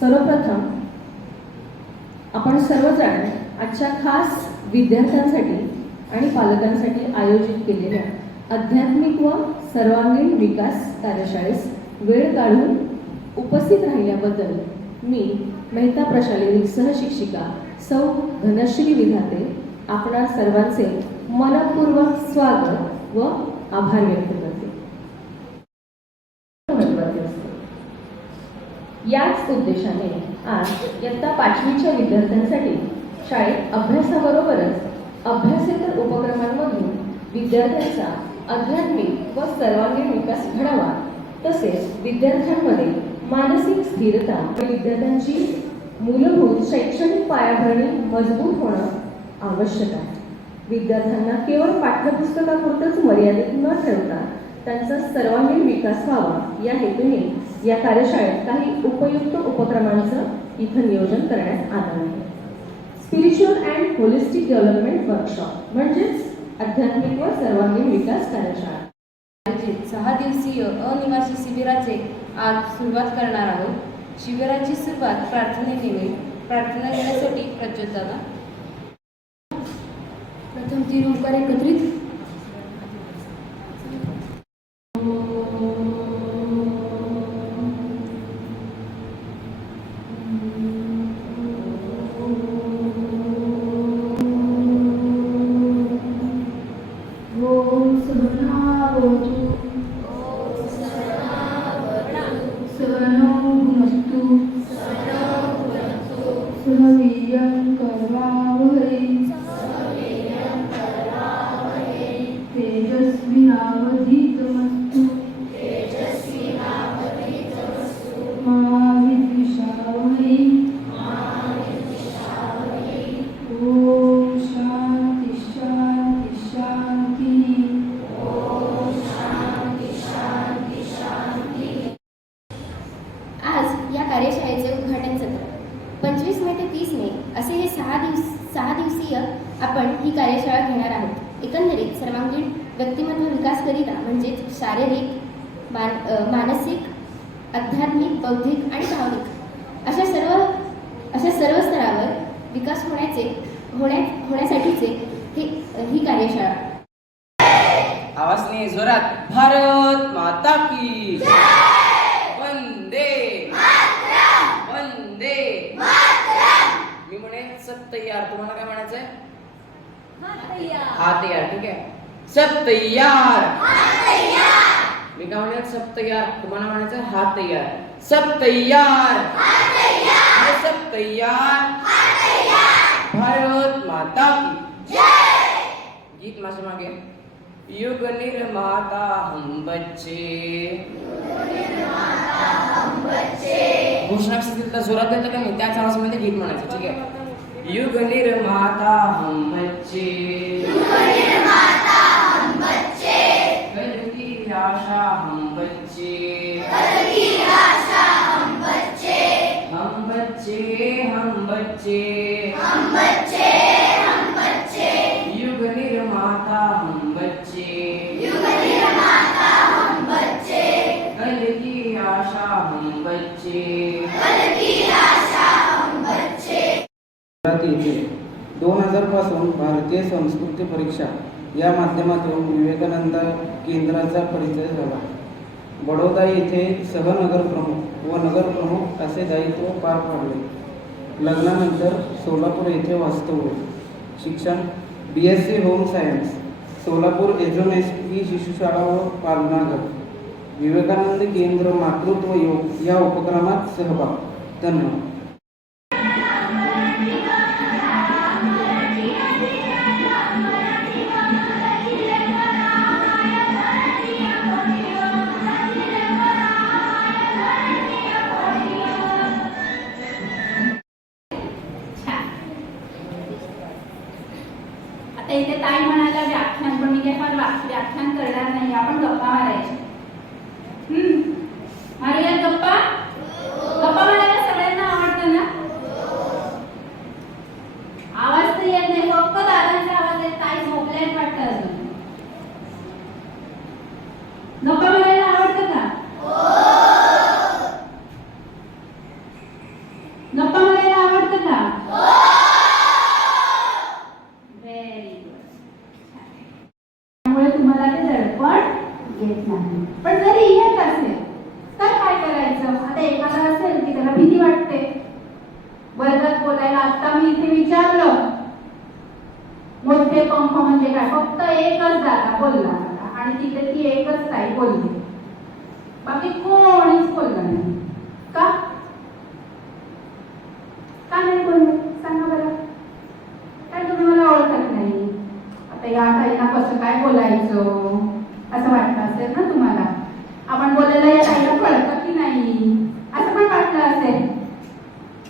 सर्वप्रथम आपण सर्वजण आजच्या खास विद्यार्थ्यांसाठी आणि पालकांसाठी आयोजित केलेल्या आध्यात्मिक व सर्वांगीण विकास कार्यशाळेस वेळ काढून उपस्थित राहिल्याबद्दल मी मेहता प्रशालेतील सहशिक्षिका सौ धनश्री विधाते आपणा सर्वांचे मनपूर्वक स्वागत व आभार व्यक्त करते। याच उद्देशाने आज इयत्ता 5वीच्या विद्यार्थ्यांसाठी शाळेत अभ्यासाबरोबरच अभ्यासेतर उपक्रमांमधून विद्यार्थ्यांचा आध्यात्मिक व सर्वांगीण विकास घडावा, तसेच विद्यार्थ्यांमध्ये मानसिक स्थिरता आणि विद्यार्थ्यांची मूलभूत शैक्षणिक पायाभरणी मजबूत होणं आवश्यक आहे। विद्यार्थ्यांना केवळ पाठ्यपुस्तकापुरतच मर्यादित न ठेवता त्यांचा सर्वांगीण विकास व्हावा या हेतूने या कार्यशाळेत काही उपयुक्त उपक्रमांचं इथं नियोजन करण्यात आलं आहे। Spiritual and holistic development workshop म्हणजेच आध्यात्मिक व सर्वांगीण विकास कार्यशाळा 6 दिवसीय अनिवासी शिबिराचे आज सुरुवात करणार आहोत। शिबिराची सुरुवात प्रार्थनेने होईल। प्रार्थना करण्यासाठी प्रज्योत प्रथम 3 ओंकार एकत्रित कार्यशाळेचे उद्घाटन सत्र 25 मे ते 30 मे असे हे 6 दिवसीय आपण ही कार्यशाळा घेणार आहोत। एकंदरीत सर्वांगीण व्यक्तिमत्व विकास करिता म्हणजेच शारीरिक, मानसिक, आध्यात्मिक, बौद्धिक आणि भावनिक अशा सर्व स्तरावर विकास होण्यासाठीचे ही कार्यशाळा। आवाजने जोरात भारत माता की वंदे वंदे मी म्हणेन सब तैयार। तुम्हाला काय म्हणायचंय? हात तयार। ठीक आहे, सब तैयार। मी काय म्हणेन सब तैयार, तुम्हाला म्हणायचंय हात तैयार। सब तैयार, सब तैयार, भारत माता की जय। गीत माझ्या मागे युग निर्माता हम बच्चे, घोषणा जोरात देतं का नाही त्याच आवाजामध्ये गीत म्हणायचं। ठीक आहे, युग निर्माता हम बच्चे, कल की आशा हम बच्चे, हम बच्चे, युग निर्माता हम बच्चे, कल की आशा हम बच्चे। 2000 पासून भारतीय संस्कृती परीक्षा या माध्यमातून विवेकानंद केंद्राचा परिचय झाला। बडोदा येथे सहनगर प्रमुख व नगर प्रमुख असे दायित्व पार पाडले। लग्नानंतर सोलापूर येथे वास्तव्य, शिक्षण BSc होम सायन्स, सोलापूर एज्युनेस्टी शिशुशाळा व पालनाघर, विवेकानंद केंद्र मातृत्व योग या उपक्रमात सहभाग। धन्यवाद। आता इथे ताई म्हणाला व्याख्यान, पण मी काय फार व्याख्यान करणार नाही, आपण गप्पा मारायच्या। मारूया गप्पा? गप्पा मारायला सगळ्यांना आवडतं ना? आवाज तर येत नाही, फक्त दादांचा आवाज येत। ताई झोपल्यात वाटतं अजून। गप्पा मारायला आवडतं का? एकच दादा बोलला मला आणि तिथे ती एकच ताई बोलली, बाकी कोणीच बोललं नाही. का का नाही बोलले सांगा बरं? काय तुम्ही मला ओळखत नाही? आता या ताईंना कसं काय बोलायचं असं वाटतं असेल ना तुम्हाला. आपण बोलायला या ताईला कळतं की नाही असं पण वाटलं असेल,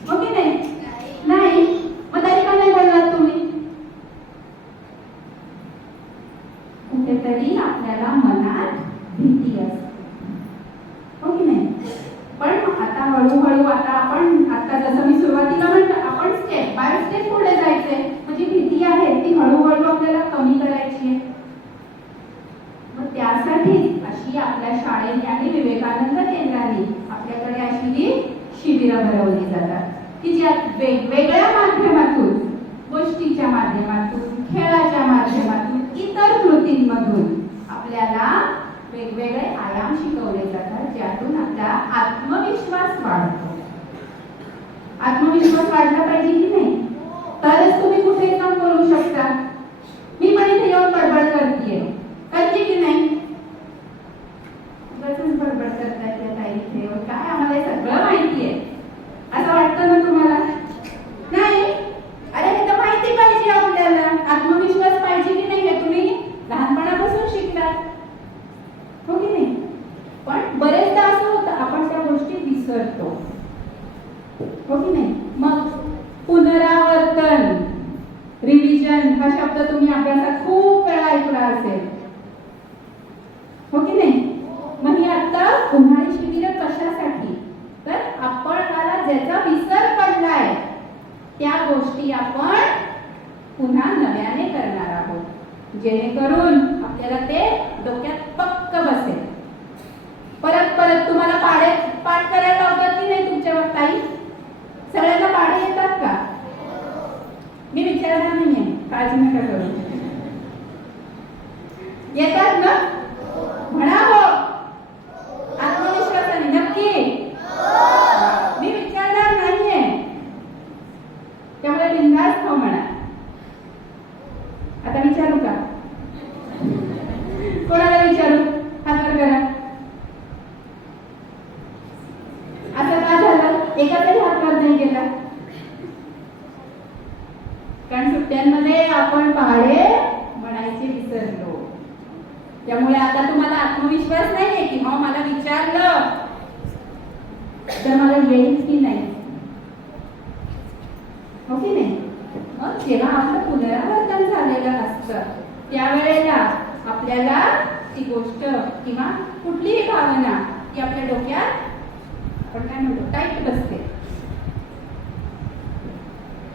हो की नाही? नाही, मग तरी का नाही बोललात तुम्ही? कुठेतरी आपल्याला मनात भीती असते, हो की नाही? पण आता हळूहळू आता जसं मी सुरुवातीला म्हटलं, आपण स्टेप बाय स्टेप पुढे जायचंय. म्हणजे भीती आहे ती हळूहळू आपल्याला कमी करायची आहे. मग त्यासाठी अशी आपल्या शाळेने आणि विवेकानंद केंद्राने आपल्याकडे अशी शिबिरं भरवली जातात की ज्यात वेगवेगळ्या माध्यमातून, गोष्टीच्या माध्यमातून, खेळाच्या माध्यमातून, इतर कृतींमधून आपल्याला वेगवेगळे आयाम शिकवले जातात, ज्यातून आपला आत्मविश्वास वाढतो. आत्मविश्वास वाढला पाहिजे की नाही? तरच तुम्ही कुठे काम करू शकता. मी पण इथे येऊन बडबड करते की नाही? बडबड करताय त्या ताई इथे, काय आम्हाला हे सगळं माहिती आहे असं वाटतं ना तुम्हाला? नाही, अरे हे तर माहिती पाहिजे आपल्याला. आत्मविश्वास पाहिजे की नाही हे तुम्ही लहानपणापासून शिकलात, हो की नाही? पण बरेचदा असं होतं आपण त्या गोष्टी विसरतो, हो की नाही? मग पुनरावर्तन, रिव्हिजन हा शब्द तुम्ही अभ्यासात खूप वेळा ऐकला असेल, हो की नाही? मग ही आता उन्हाळी शिबिरं कशासाठी? तर आपल्याला ज्याचा विसर पडलाय त्या गोष्टी आपण पुन्हा नव्याने करणार आहोत, जेणेकरून आपल्याला ते डोक्यात पक्क बसेल. परत परत तुम्हाला पाठ करायला लावतात की नाही तुमच्या ताई? सगळ्यांना पाढे येतात का? मी विचारणार नाहीये, काळजी नका करू. येतात ना? म्हणा हो आत्मविश्वासाने, नक्की. मी विचारणार नाहीये, त्यामुळे बिनधास्त हो म्हणा. आता विचारू का? कोणाला विचारू? हात वर करा. असं का झालं? एकाचाही हात वर नाही गेला. कारण सुट्ट्यांमध्ये आपण पहाडे म्हणायचे विसरलो. त्यामुळे आता तुम्हाला आत्मविश्वास नाहीये की हो मला विचारलं तर मला येईल की नाही, हो की नाही? मग जेव्हा आपलं पुनरावर्तन झालेलं असतं त्यावेळेला आपल्याला ती गोष्ट किंवा कुठलीही भावना ती आपल्या डोक्यात आपण काय म्हणतो टाईट बसते.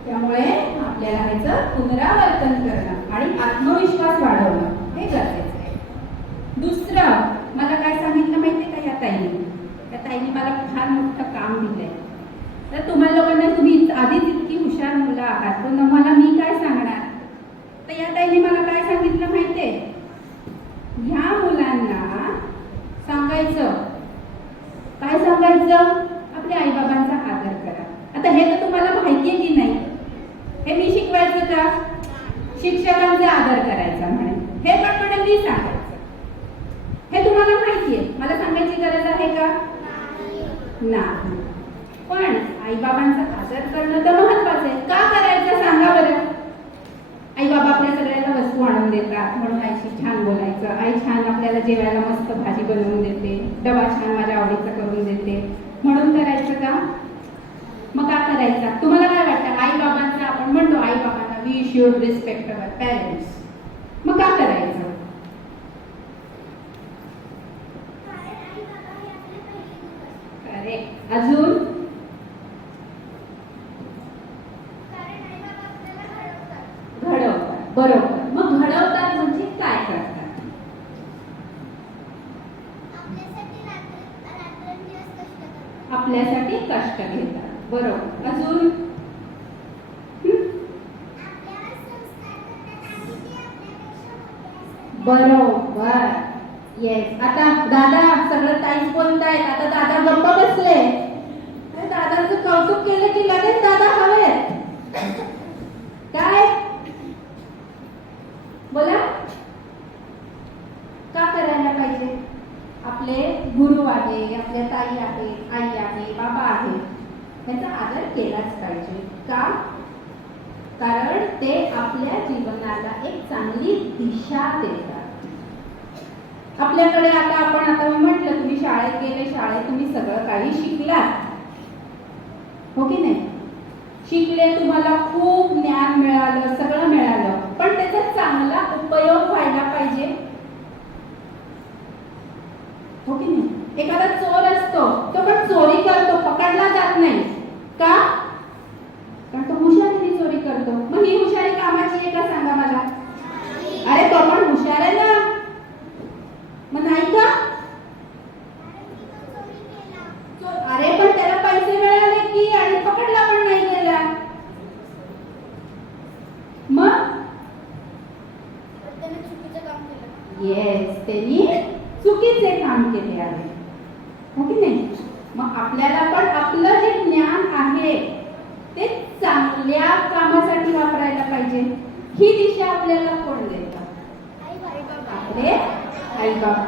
त्यामुळे आपल्याला ह्याचं पुनरावर्तन करणं आणि आत्मविश्वास वाढवणं हे गरजेचं आहे. दुसरं मला काय सांगितलं माहितीये का या ताईने? त्या ताईने मला फार मोठं काम दिलंय. तर तुम्हाला लोकांना, तुम्ही आधीच इतकी हुशार मुलं आहात, पण मला मी काय सांगणार? तर या ताईने मला काय सांगितलं माहितीये? ह्या मुलांना सांगायचं, काय सांगायचं? आपल्या आईबाबांचा आदर करा. आता हे तर तुम्हाला माहितीये की नाही? हे मी शिकवायचं का? शिक्षकांचा आदर करायचा म्हणे, हे पण म्हणे मी सांगायचं. हे तुम्हाला माहितीये, मला सांगायची गरज आहे का? नाही. पण आईबाबांचा आदर करणं तर महत्वाचं आहे. का करायचं सांगा बरं? आई बाबा आपल्या सगळ्यांना वस्तू आणून देतात म्हणून आईशी छान बोलायचं. आई छान आपल्याला जेवायला मस्त भाजी बनवून देते, डबा छान माझ्या आवडीचा करून देते म्हणून करायचं का? मग का करायचं? तुम्हाला काय वाटतं? आई बाबांचा आपण म्हणतो आई बाबांना we should respect our parents. मग का करायचं? करेक्ट. अजून घडवतात. बरोबर. मग घडवतात म्हणजे काय करतात? आपल्यासाठी कष्ट घेतात. बरोबर. अजून बरोबर. येस. आता दादा सगळं ताईच बोलतायत, आता दादा गप्प बसले. दादाचं कौतुक केलं की लगेच दादा हवेत. काय बोला? आपल्या ताई आहेत, आई आहे, बाबा आहे, त्यांचा आदर केलाच पाहिजे. का? कारण ते आपल्या जीवनाला एक चांगली दिशा देतात. आपल्याकडे आता मी म्हटलं, तुम्ही शाळेत गेले, शाळेत तुम्ही सगळं काही शिकलात, हो की नाही? शिकले, तुम्हाला खूप ज्ञान मिळालं, सगळं मिळालं, पण त्याचा चांगला उपयोग व्हायला पाहिजे, हो की नाही? एखादा चोर असतो, तो पण चोरी करतो, पकडला जात नाही. का? कारण तो हुशारीने चोरी करतो. मग ही हुशारी कामाची आहे का सांगा मला? अरे तो पण हुशार आहे ना, मग नाही का? अरे पण त्याला पैसे मिळाले की, आणि पकडला पण नाही गेला, मग येस, त्यांनी चुकीचे काम केले आहे, हो की नाही? मग आपल्याला पण आपलं जे ज्ञान आहे ते चांगल्या कामासाठी वापरायला पाहिजे. ही दिशा आपल्याला कोण देतं? आपले आई बाबा,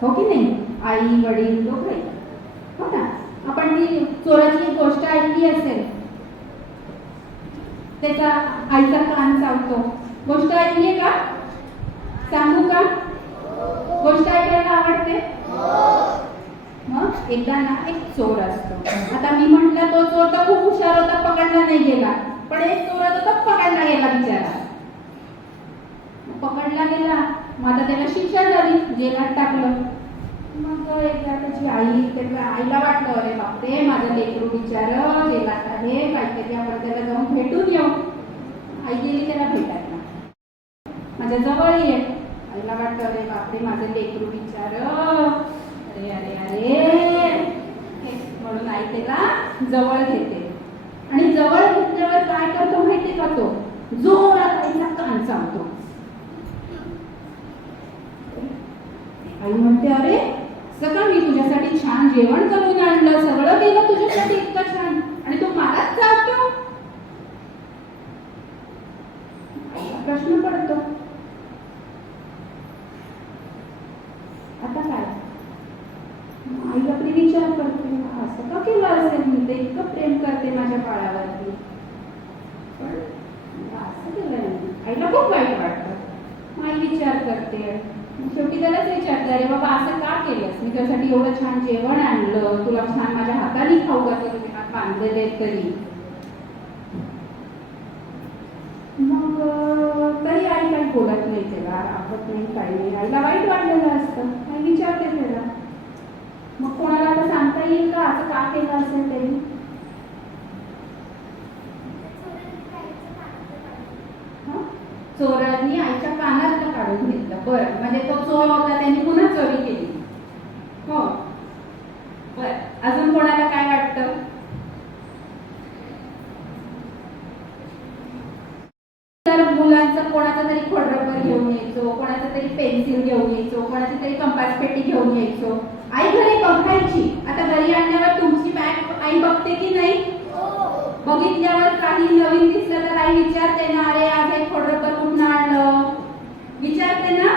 हो की नाही? आई वडील दोघे, हो ना? आपण ती चोराची एक गोष्ट ऐकली असेल, त्याचा आईचा कान चावतो. गोष्ट ऐकलीये का? सांगू का? गोष्ट ऐकायला आवडते? मग एकदा ना एक चोर असतो. आता मी म्हटलं तो चोर तर खूप हुशार होता, पकडला नाही गेला, पण एक चोर होता तो पकडला गेला बिचारा. पकडला गेला, मग आता त्याला शिक्षा झाली, जेलात टाकलं. मग एकदा त्याची आई, त्याच्या आईला वाटलं, अरे बापरे माझं लेकरू बिचार जेलात आहे, काहीतरी आपण त्याला जाऊन भेटून येऊ. आई गेली त्याला भेटायला, माझ्या जवळ ये. आईला वाटलं, अरे बापरे माझं लेकरू बिचार, अरे अरे अरे, म्हणून आई त्याला जवळ घेते. आणि जवळ घेतल्यावर काय करतो माहितीये का? तो जोरात आईला कान चावतो. आई म्हणते, अरे सका मी तुझ्यासाठी छान जेवण करून आणलं, सगळं केलं तुझ्यासाठी इतकं छान, आणि तू मलाच चावतो? आईला प्रश्न पडतो, आता काय? आई आपली विचार करते, असं का केलं असेल, मी ते इतकं प्रेम करते माझ्या बाळावरती, पण असं केलं. आईला खूप वाईट वाटतं. आई विचार करते, शेवटी त्यालाच विचारते, अरे बाबा असं का केलंस? मी त्यासाठी एवढं छान जेवण आणलं, तुला छान माझ्या हाताने खाऊ घातलं, तुम्ही हात बांधलेले तरी. मग तरी आई काही बोलत नाही, त्याला रागवत नाही, काही नाही. आईला वाईट वाटलेलं असतं. आई विचारते त्याला, मग कोणाला आता सांगता येईल का असं का केलं असेल त्यांनी? चोरांनी आईच्या कानातलं काढून घेतलं. बरं, म्हणजे तो चोर होता, त्यांनी पुन्हा चोरी केली, हो. बरं, अजून कोणाला काय वाटतं? तर मुलांचं कोणाचं तरी खोडरबर घेऊन यायचो, कोणाचं तरी पेन्सिल घेऊन यायचो, कोणाची तरी कंपास पेटी घेऊन यायचो. आई घरी बघायची. आता घरी आणल्यावर तुमची बॅग आई बघते की नाही? बघितल्यावर काही नवीन दिसलं तर आई विचारते ना, अरे आज हे खोडरबर कुठून आणलं? विचारते ना?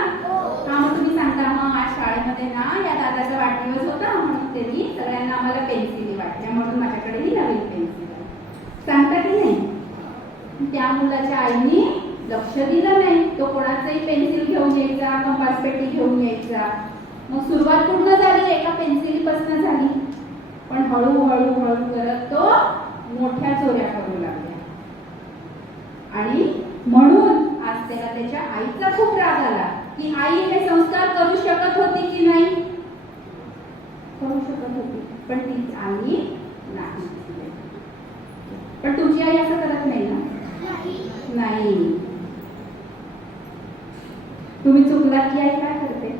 हा, मग तुम्ही सांगता, मग आज शाळेमध्ये ना या दादाचा वाढदिवस होता, म्हणून त्यांनी सगळ्यांना आम्हाला पेन्सिली वाटल्या, म्हणून माझ्याकडे ही नवीन पेन्सिल आहे. सांगता की नाही? त्या मुलाच्या आईनी लक्ष दिलं नाही. तो कोणाचाही पेन्सिल घेऊन यायचा, कंपास पेटी घेऊन यायचा. मग सुरुवात पूर्ण झाली, एका पेन्सिलीपासून झाली, पण हळूहळू करत तो मोठ्या चोऱ्या करू लागल्या. आणि म्हणून आज त्याला त्याच्या आईचा खूप राग आला की आई हे संस्कार करू शकत होती की नाही? करू शकत होती, पण ती आई नाही. पण तुझी आई असं करत नाही ना? नाही. तुम्ही चुकलात की आई काय करते?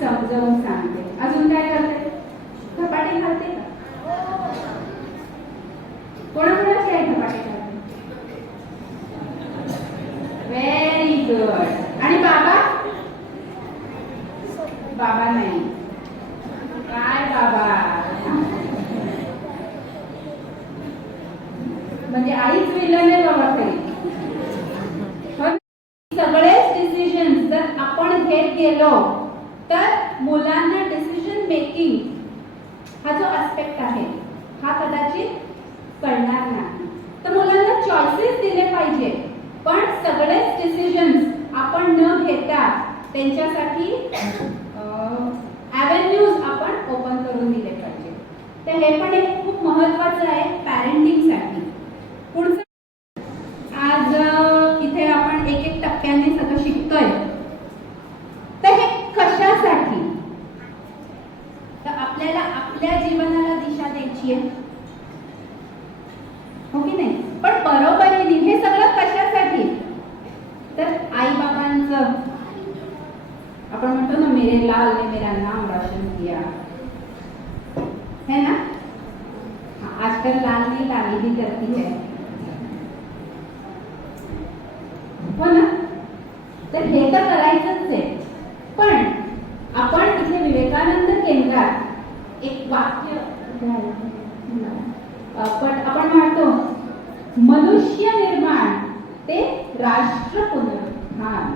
समजावून सांगते. अजून काय करते? धपाटे घालते का? कोणाकोणाची आई धपाटे घालते? Very good. आणि बाबा? बाबा नाही. काय बाबा? म्हणजे आईच विलन आहे बाबा तरी. सगळेच डिसिजन जर आपण घेत गेलो तर मुलांना टेकिंग हा जो आस्पेक्ट आहे हा कदाचित कळणार नाही. तर मुलांना चॉईसेस दिले पाहिजे, पण सगळेच डिसिजन्स आपण न घेता त्यांच्यासाठी ॲव्हेन्यूज आपण ओपन करून दिले पाहिजे. तर हे पण एक खूप महत्त्वाचं आहे पॅरेंटिंगसाठी. पुढचं आज इथे आपण एक एक टप्प्याने सगळं शिकतोय. तर हे कशासाठी? तर आपल्याला आपल्या जीवनाला दिशा द्यायची आहे, हो की नाही? पण बरोबरीने हे सगळं कशासाठी? तर आई बाबांचं आपण म्हणतो ना, मेरे लाल ने मेरा नाम रोशन किया, है ना? आजकल लाल ने लाली भी करती है, हो ना? तर हे तर करायचंच आहे. पण आपण इथे विवेकानंद केंद्रात एक वाक्य आपण म्हणतो, मनुष्य निर्माण ते राष्ट्र पुनरुत्थान.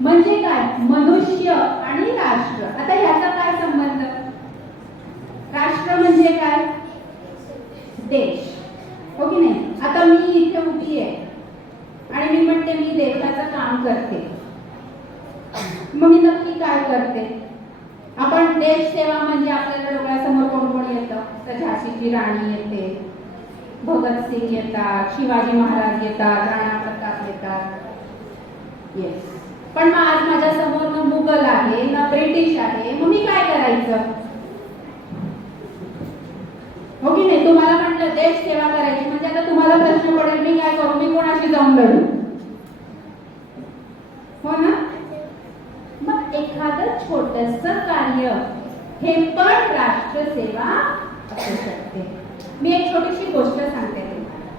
म्हणजे काय? मनुष्य आणि राष्ट्र. आता ह्याचा काय संबंध? राष्ट्र म्हणजे काय? देश, हो की नाही? आता मी इथे उभी आहे आणि मी म्हणते मी देशाचं काम करते, मग मी नक्की काय करते? आपण देश सेवा म्हणजे आपल्याला डोळ्यासमोर कोण कोण येतं? तर झाशीची राणी येते, भगतसिंग येतात, शिवाजी महाराज येतात, राणा प्रताप येतात. येस. पण मग आज माझ्या समोर ना मुघल आहे ना ब्रिटिश आहे, मग मी काय करायचं? हो की नाही? तुम्हाला म्हटलं देश सेवा करायची म्हणजे आता तुम्हाला प्रश्न पडेल, मी काय करू? मी कोणाशी जाऊन लढू? हो ना? मग एखादं छोटंसं कार्य हे पण राष्ट्रसेवा असू शकते. मी एक छोटीशी गोष्ट सांगते तुम्हाला.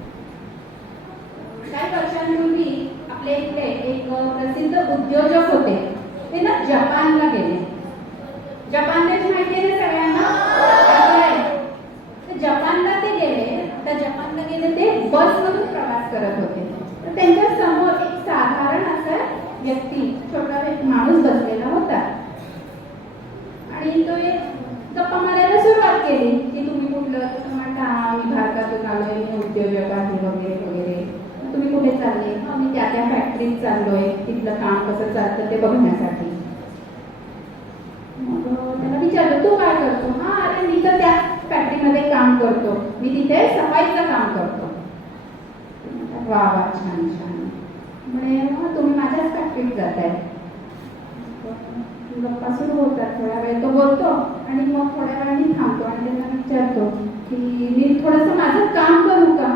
काही वर्षांपूर्वी आपल्या इथे एक प्रसिद्ध उद्योजक होते. ते ना जपानला गेले. जपान देश माहिती आहे ना सगळ्यांना? तर जपानला ते गेले. तर जपानला गेले ते बसमधून प्रवास करत होते. तर त्यांच्या समोर एक साधारण असा व्यक्ती, छोटा एक माणूस बसलेला होता आणि तो गप्पा मारायला सुरुवात केली की तुम्ही कुठलं? तर म्हणता मी भारतातून आलोय, मी उद्योजक आहे वगैरे वगैरे. तुम्ही कुठे चालले? मी त्या त्या फॅक्टरीत चाललोय, तिथलं काम कसं चालतं ते बघण्यासाठी. मग त्याला विचारलं तू काय करतो? हा, अरे मी तर त्या फॅक्टरीमध्ये काम करतो, मी तिथे सफाईचं काम करतो. वा वा, छान छान. म्हणे तुम्ही माझ्याच फॅक्टरीत जाताय. गप्पा सुरू होतात. थोड्या वेळ तो बोलतो आणि मग थोड्या वेळाने थांबतो आणि त्यांना विचारतो की मी थोडंसं माझं काम करू का?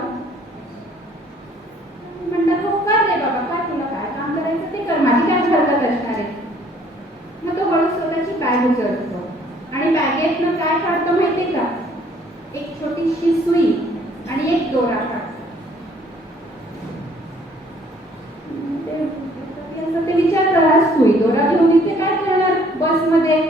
म्हणतात हो कर रे बाबा, काय तुला काय काम करायचं ते कर, माझी काय हरकत असणार आहे. मग तो हळू स्वतःची बॅग उचलतो आणि बॅगेतनं काय काढतो माहितीये का? एक छोटीशी सुई आणि एक दोरा काढतो. ते विचारतात सुई दोरा घेऊन इथे काय करणार बसमध्ये?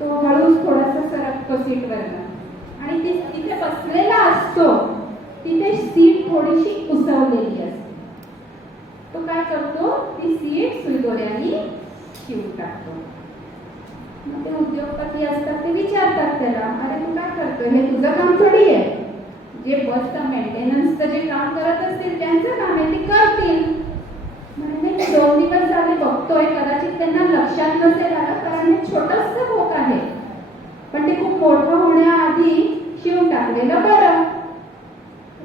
तो हळूच थोडासा सरकतो सीटवरनं आणि तिथे बसलेला असतो, तिथे सीट थोडीशी उसवलेली असते. तो काय करतो? ती सीट सुई दोऱ्याने शिवून टाकतो. मग ते उद्योगपती असतात ते विचारतात त्याला, अरे तू काय करतोय? हे तुझं काम थोडी आहे. जे बसचं मेंटेनन्सचं जे काम करत असतील त्यांचं काम आहे, ते करतील. म्हणजे 2 दिवस झाले बघतोय, कदाचित त्यांना लक्षात नसेल आलं कारण हे छोटंसं भोक आहे, पण ते खूप मोठं होण्याआधी शिवून टाकलेलं बरं.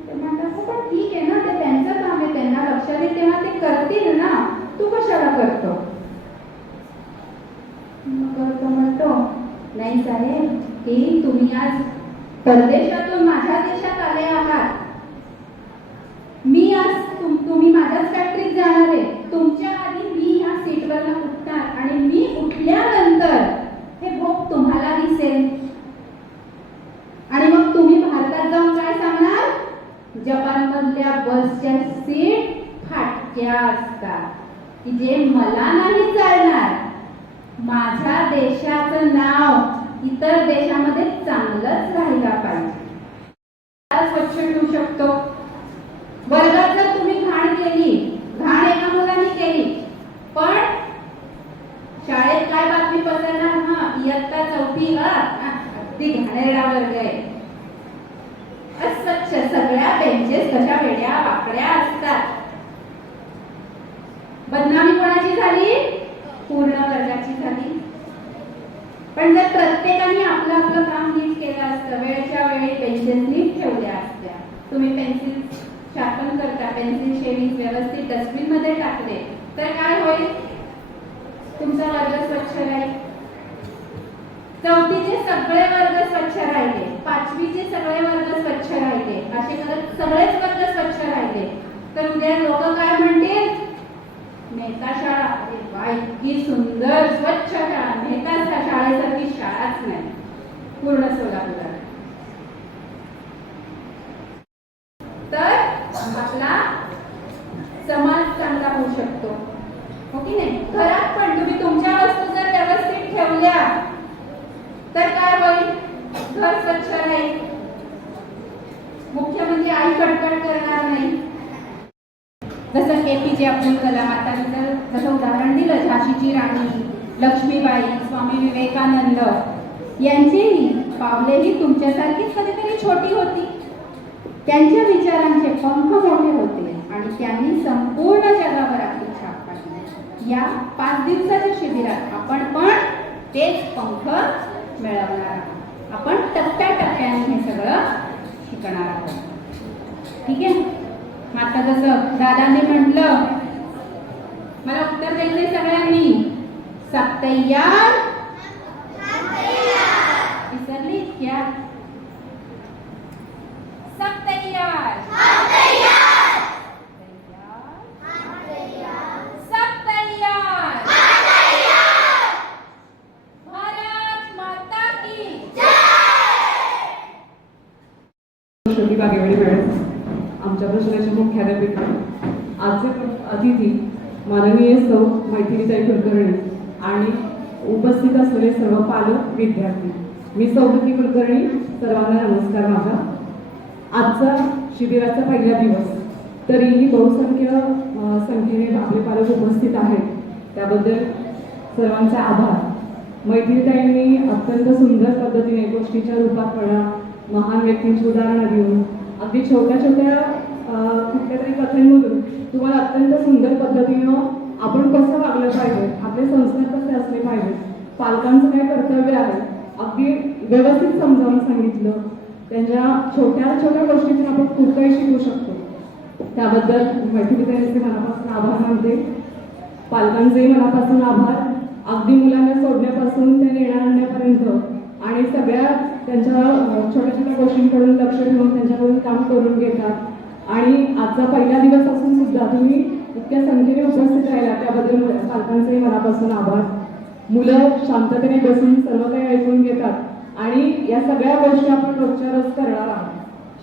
ते म्हणतात हो पण ठीक आहे ना, ते त्यांचं काम आहे, त्यांना लक्षात येईल तेव्हा ते करतील ना, तू कशाला करतो? मग तो म्हणतो नाही साहेब, की तुम्ही आज परदेशातून माझ्या देशात आले आहात, मी आज तुम्ही माझ्याच फॅक्टरीत जाणार आहे, तुमच्या आधी मी ह्या सीटवरनं उठणार आणि मी उठल्यानंतर हे भोग तुम्हाला दिसेल आणि मग तुम्ही भारतात जाऊन काय सांगणार? जपानमधल्या बसच्या सीट फाटक्या असतात की जे मला नाही चालणार. माझ्या देशाचं नाव इतर देशामध्ये चांगलंच राहिला पाहिजे. स्वच्छ ठेवू शकतो. वर्गात जर तुम्ही घाण केली, घाण एका मुलाने केली, पण शाळेत काय बातमी पसरणार इयत्ता चौथी अगदी घाणेरडा वर्ग आहे. अस्वच्छ, सगळ्या बेंचेस कशा वेड्या वाकड्या असतात. बदनामी कोणाची झाली? पूर्ण वर्गाची झाली. पण जर प्रत्येकाने आपलं आपलं काम नीट केलं असतं, वेळेच्या वेळी पेन्सिल नीट ठेवल्या असत्या, तुम्ही पेन्सिल शार्पन करता, पेन्सिल शेविंग व्यवस्थित डस्टबिन मध्ये टाकले, तर काय होईल? तुमचा वर्ग स्वच्छ राहील. चौथीचे सगळे वर्ग स्वच्छ राहिले, पाचवीचे सगळे वर्ग स्वच्छ राहिले, असे करत सगळेच वर्ग स्वच्छ राहिले, तर उद्या लोक काय म्हणतील? मेहता शाळा, अरे वा, इतकी सुंदर स्वच्छ शाळा, मेहता शाळेसारखी शाळाच नाही पूर्ण सोलापुरात. तर आपला समाज चांगला होऊ शकतो, हो की नाही? घरात पण तुम्ही तुमच्या वस्तू जर व्यवस्थित ठेवल्या तर काय होईल? घर स्वच्छ राहील. मुख्य म्हणजे आई कटकट करणार नाही. जसं APJ अब्दुल कलाम, आता जसं उदाहरण दिलं, झाशीची राणी लक्ष्मीबाई, स्वामी विवेकानंद यांचीही पावलेही तुमच्यासारखीच कधीतरी छोटी होती. त्यांच्या विचारांचे पंख मोठे होते आणि त्यांनी संपूर्ण जगावर आपली छाप टाकली. या 5 दिवसाच्या शिबिरात आपण पण तेच पंख मिळवणार आहोत. आपण टप्प्याटप्प्याने हे सगळं शिकणार आहोत. ठीक आहे? आता जसं दादांनी म्हटलं, मला उत्तर द्यायचंय सगळ्यांनी. सब तैयार? विसरली क्या? सब तैयार? सब तैयार. भारत माता की श्रुती बागेवाडी मॅडम, आमच्या प्रश्नाचे मुख्याध्यापिका, आजचे अतिथी माननीय सौ मैथिलीताई कुलकर्णी आणि उपस्थित असलेले सर्व पालक विद्यार्थी, मी सौमती कुलकर्णी, सर्वांना नमस्कार माझा. आजचा शिबिराचा पहिला दिवस, तरीही बहुसंख्य संख्येने आपले पालक उपस्थित आहेत, त्याबद्दल सर्वांचे आभार. मैथिलीताईंनी अत्यंत सुंदर पद्धतीने गोष्टीच्या रूपात म्हणा, महान व्यक्तींची उदाहरणं देऊन, अगदी छोट्या छोट्या कुठल्या तरी कथेमधून तुम्हाला अत्यंत सुंदर पद्धतीनं आपण कसं वागलं पाहिजे, आपले संस्कार कसे असले पाहिजे, पालकांचं काय कर्तव्य आहे, अगदी व्यवस्थित समजावून सांगितलं. त्यांच्या छोट्या छोट्या गोष्टीतून आपण खूप काही शिकू शकतो. त्याबद्दल मैत्रिणींचे मनापासून आभार मानते. पालकांचे मनापासून आभार. अगदी मुलांना सोडण्यापासून ते निर्णय आणण्यापर्यंत आणि सगळ्या त्यांच्या छोट्या छोट्या गोष्टींकडून लक्ष ठेवून त्यांच्याकडून काम करून घेतात. आणि आजचा पहिला दिवस असून सुद्धा तुम्ही इतक्या संख्येने उपस्थित राहिला, त्याबद्दल पालकांचे मनापासून आभार. मुलं शांततेने बसून सर्व काही ऐकून घेतात आणि या सगळ्या गोष्टी आपण रोजच्या रोज करणार आहोत.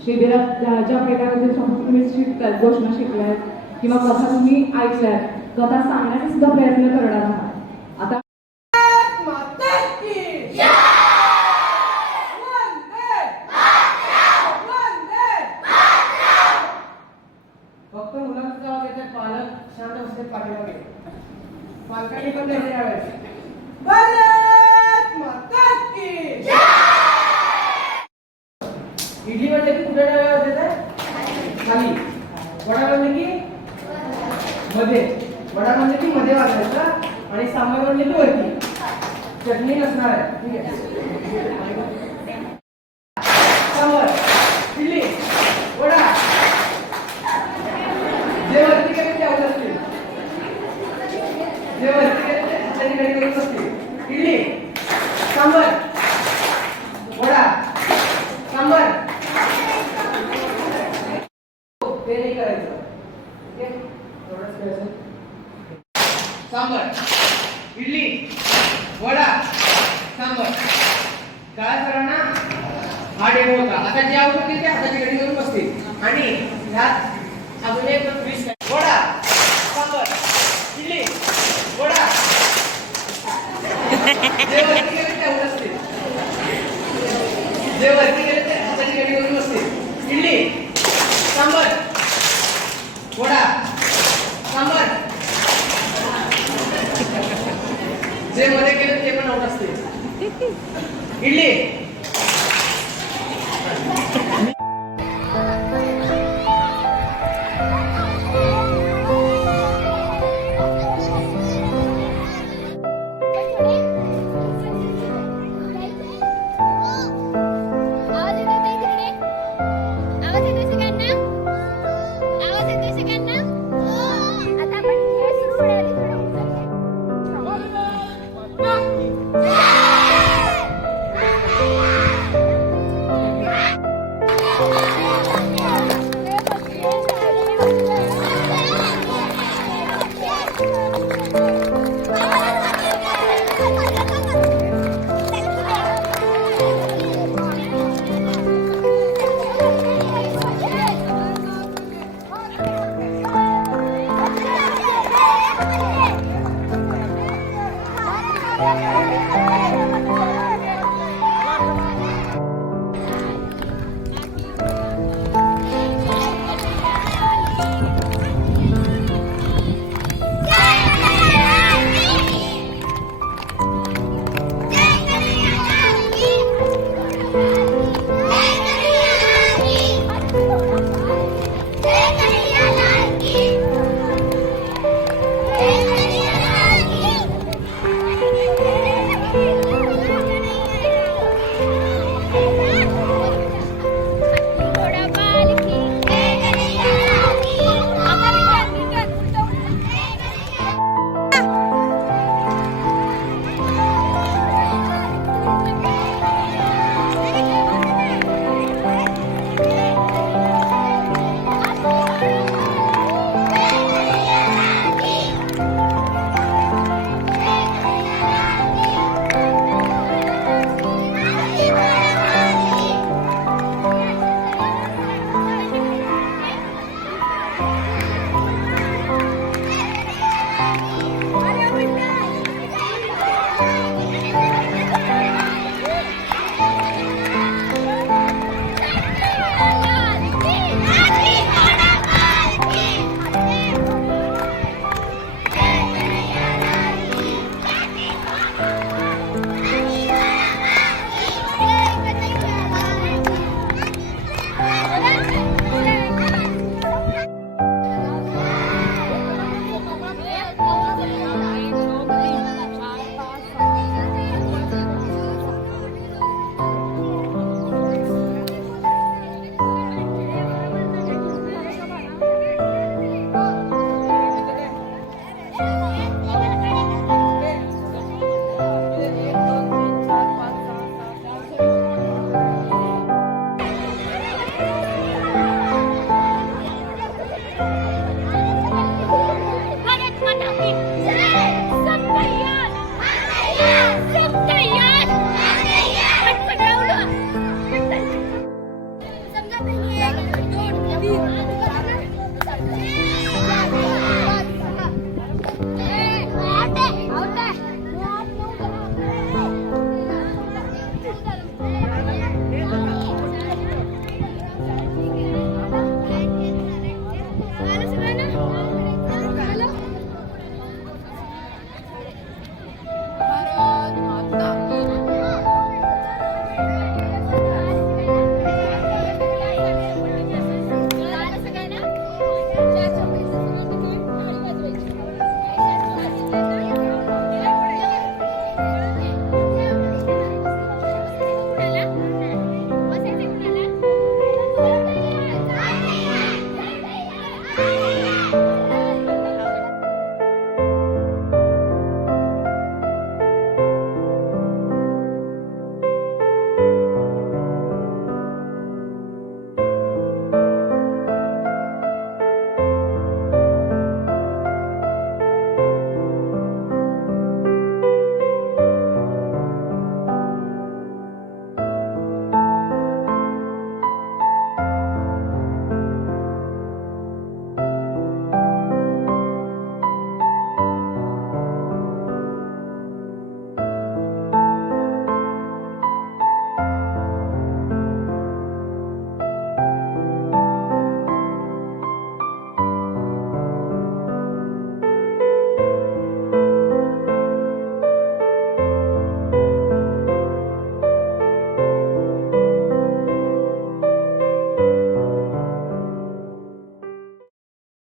शिबिरात ज्या प्रकारे तुम्ही शिकतायत, घोषणा शिकल्यात किंवा कथा तुम्ही ऐकल्यात, कथा सांगण्याचा सुद्धा प्रयत्न करणार आहात. आता फक्त मुलांचं गाव येते, पालक शांत बसते पाठीमागे. पालकांनी पण त्याचे यावेळेस भारत माता की इडली म्हणले की कुठे डाव्यावर देत खाली, वडा म्हणले की मध्ये, वडा म्हणले की मध्ये वाजायचं आणि सांबार म्हणले की वरती. चटणी नसणार आहे. ठीक आहे? सांबार, इडली, वडा जे वरती केले ते आवडत असतील, जे वरती केले ते हाताची कडी करून असतील. इडली, सांबार, वडा, सांबार, ते नाही करायचं. ठीक आहे? एवढंच करायचं. सांबार, इडली, वडा, सांबार. काय करा ना, हा डेमो होता. आता जे आवडत ते हाताची कडी करून बसतील आणि ह्यात अजून एक 20 वडा, सांबार, इडली, वडा. जे वरती गेले ते आवडत असतील, जे वरती गेले ते हाताची कडी करून बसतील. इडली, सांबार, वडा, सांबार. जे मध्ये केले ते पण आवडत असतील. इडली आवाज येतोय ताई तिकडे? आवाज येतोय सगळ्यांना? आवाज येतोय सगळ्यांना? आता आपण खेळ सुरू होणार आहे.